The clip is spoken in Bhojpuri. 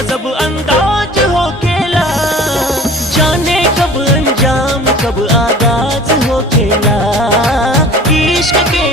गजब अंदाज हो खेला, जाने कब अंजाम कब आगाज हो खेला। इश्क के